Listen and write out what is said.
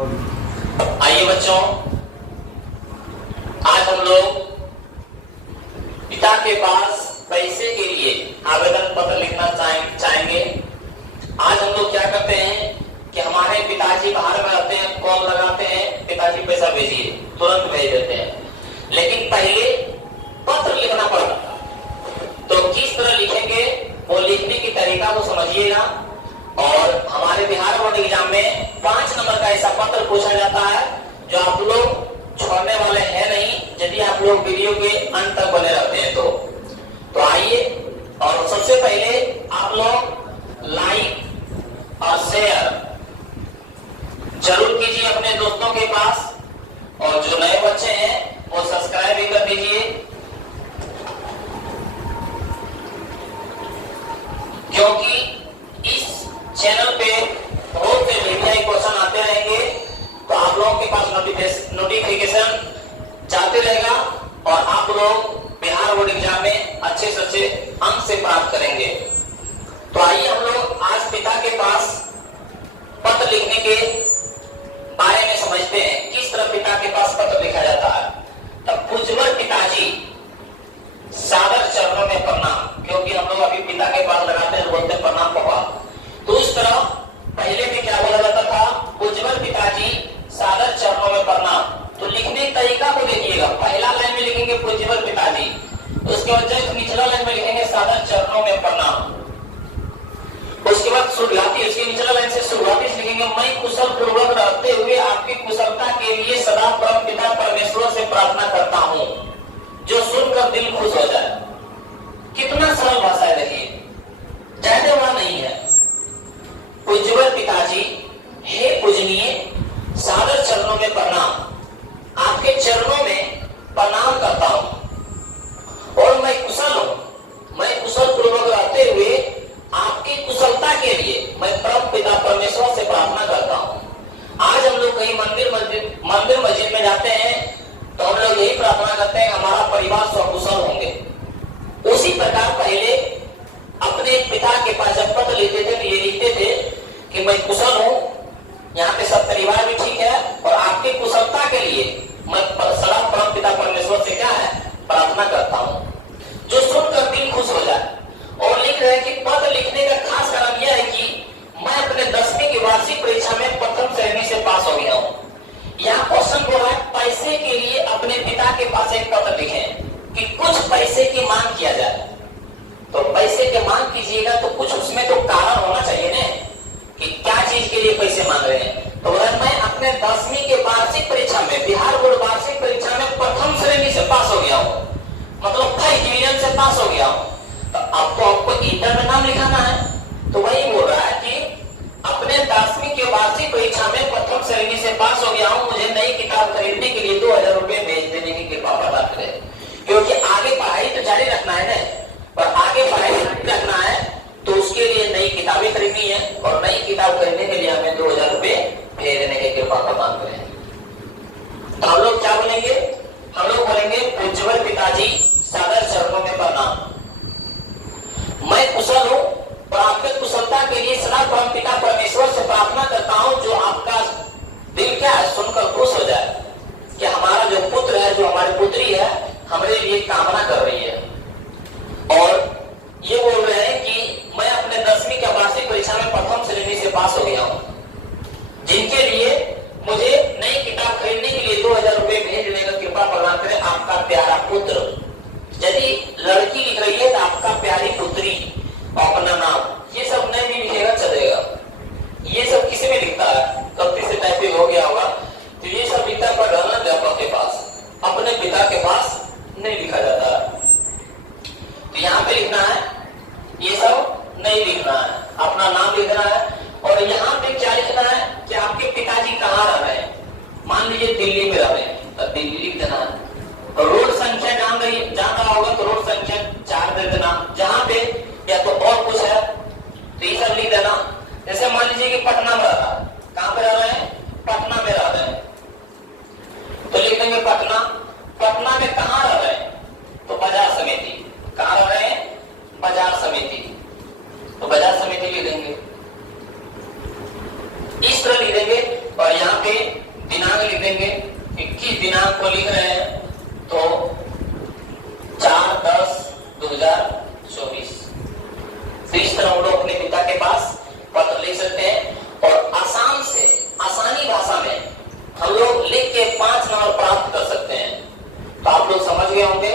आइए बच्चों, आज हम लोग पिता के पास पैसे के लिए आवेदन पत्र लिखना चाहेंगे। आज हम लोग क्या करते हैं कि हमारे पिताजी बाहर में रहते हैं, कॉल लगाते हैं, पिताजी पैसा भेजिए, तुरंत भेज देते हैं। लेकिन पहले पत्र लिखना पड़ता, तो किस तरह लिखेंगे वो लिखने की तरीका को समझिएगा। और हमारे बिहार बोर्ड एग्जाम में 5 नंबर का ऐसा पत्र पूछा जाता है जो आप लोग छोड़ने वाले हैं नहीं, यदि आप लोग वीडियो के अंत तक बने रहते हैं तो आइए। और सबसे पहले आप लोग लाइक और शेयर जरूर कीजिए अपने दोस्तों के पास, और जो नए बच्चे हैं वो सब्सक्राइब भी कर दीजिए, क्योंकि इस चैनल पे रोज से मीडिया क्वेश्चन आते रहेंगे, तो आप लोगों के पास नोटिफिकेशन जाते रहेगा और आप लोग बिहार बोर्ड एग्जाम में अच्छे से अच्छे अंक से प्राप्त करेंगे। तो आइए हम लोग आज पिता के पास पत्र लिखने के बारे में समझते हैं, किस तरह पिता के पास पत्र लिखा जाता है। तब पूज्यवर पिताजी सादर चरणों में प्रणाम, क्योंकि हम लोग अभी पिता के पास लगाते हैं तो बोलते हैं प्रणाम पापा। तो इस तरह पहले भी क्या बोला जाता था, पूज्यवर पिताजी सादर चरणों में प्रणाम। तो लिखने का तरीका को देखिएगा, पहला लाइन में लिखेंगे पूज्यवर पिताजी, उसके बाद जस्ट निचला लाइन में लिखेंगे सादर चरणों में प्रणाम। उसके बाद शुरुआती, उसके निचला लाइन से शुरुआती से लिखेंगे मैं कुशल पूर्वक रहते हुए आपकी कुशलता के लिए सदा परम पिता परमेश्वर से प्रार्थना करता हूँ, जो सुनकर दिल खुश हो जाए। कितना सरल भाषा है, देखिए, ज्यादा वहां नहीं है। पूज्यवर पिताजी, हे पूजनीय, सादर चरणों में प्रणाम, आपके चरणों में प्रणाम करता हूं और मैं कुशल हूं। मैं कुशल पूर्वक रहते हुए आपकी कुशलता के लिए मैं परम पिता परमेश्वर से प्रार्थना करता हूं। आज हम लोग कहीं मंदिर मस्जिद में जाते हैं तो हम लोग यही प्रार्थना करते हैं हमारा परिवार सकुशल होंगे। उसी प्रकार पहले अपने पिता के पास जब पत्र लिखते थे तो ये लिखते थे कि मैं कुशल हूं, यहाँ पे सब परिवार भी ठीक है और आपकी कुशलता के लिए मैं सदा परम पिता परमेश्वर से क्या है, प्रार्थना करता हूं, जो सुनकर दिल खुश हो जाए। और लिख रहे हैं कि पत्र लिखने का खास कारण यह है कि मैं अपने 10वीं की वार्षिक परीक्षा में प्रथम श्रेणी से पास हो गया हूँ। यहाँ क्वेश्चन बोल रहा है पैसे के लिए अपने पिता के पास एक पत्र लिखें कि कुछ पैसे की मांग किया जाए। तो पैसे की मांग कीजिएगा तो कुछ उसमें तो कारण होना चाहिए ना, कि क्या चीज के लिए पैसे मांग रहे हैं। तो मैं अपने 10वीं के वार्षिक परीक्षा में, बिहार बोर्ड वार्षिक परीक्षा में प्रथम श्रेणी से पास हो गया हूँ, मतलब फर्स्ट डिवीजन से पास हो गया हूँ। तो अब तो आपको इंटर में नाम लिखाना है, तो वही बोल रहा है कि अपने 10वीं के वार्षिक परीक्षा में प्रथम श्रेणी से पास हो गया हूँ, मुझे नई किताब खरीदने के लिए 2000 रुपए भेज देने की कृपा प्रदान करें। क्योंकि आगे पढ़ाई तो जारी रखना है ना, पर आगे पढ़ाई जारी रखना है तो उसके लिए नई किताबें खरीदनी है, और नई किताब खरीदने के लिए हमें 2000 रुपए भेज देने की कृपा प्रदान करें। तो हम लोग क्या बोलेंगे, हम लोग बोलेंगे पूज्यवर पिताजी सादर चरणों में प्रणाम, मैं कुशल हूँ और आपके कुशलता के लिए सदा परम पिता परमेश्वर से प्रार्थना करता हूँ, जो आपका दिल क्या है, सुनकर खुश हो जाए कि हमारा जो पुत्र है, जो हमारी पुत्री है, हमारे लिए कामना कर रही है। और ये बोल रहे हैं कि मैं अपने 10वीं के वार्षिक परीक्षा में प्रथम श्रेणी से पास हो गया हूँ, जिनके लिए मुझे नई किताब खरीदने के लिए 2000 रुपए भेजने का कृपा प्रदान करें आपका प्यारा पुत्र। यदि लड़की लिख रही है तो आपका प्यारी पुत्री, अपना नाम, ये सब नहीं भी लिखेगा चलेगा। ये सब किसी में लिखता है, गलती से टाइपिंग हो गया होगा, तो ये सब लिखता है पर डालना अध्यापक के पास, अपने पिता के पास नहीं लिखा जाता है। तो यहाँ पे लिखना है, ये सब नहीं लिखना है, अपना नाम लिखना है। और यहाँ पे क्या लिखना है कि आपके पिताजी कहाँ रह रहे हैं। मान लीजिए दिल्ली में रह रहे हैं तो दिल्ली लिख देना है, और रोड संख्या जान रहा होगा तो रोड संख्या 4 दे देना, जहाँ पे या तो और कुछ है तो ये सब लिख देना। जैसे मान लीजिए कि पटना में रह रहा है, कहाँ पे रह रहे हैं, पटना में रह रहे हैं, तो लिख देंगे पटना। पटना में कहाँ रह रहे हैं, तो बाजार समिति। कहाँ रह रहे हैं, बाजार समिति, तो बाजार समिति लिख देंगे, इस तरह लिख देंगे। और यहाँ पे लिख रहे हैं तो 4/10/2024 इस तरह वो लोग अपने पिता के पास पत्र लिख सकते हैं और आसानी भाषा में हम लोग लिख के 5 नंबर प्राप्त कर सकते हैं। तो आप लोग समझ गए होंगे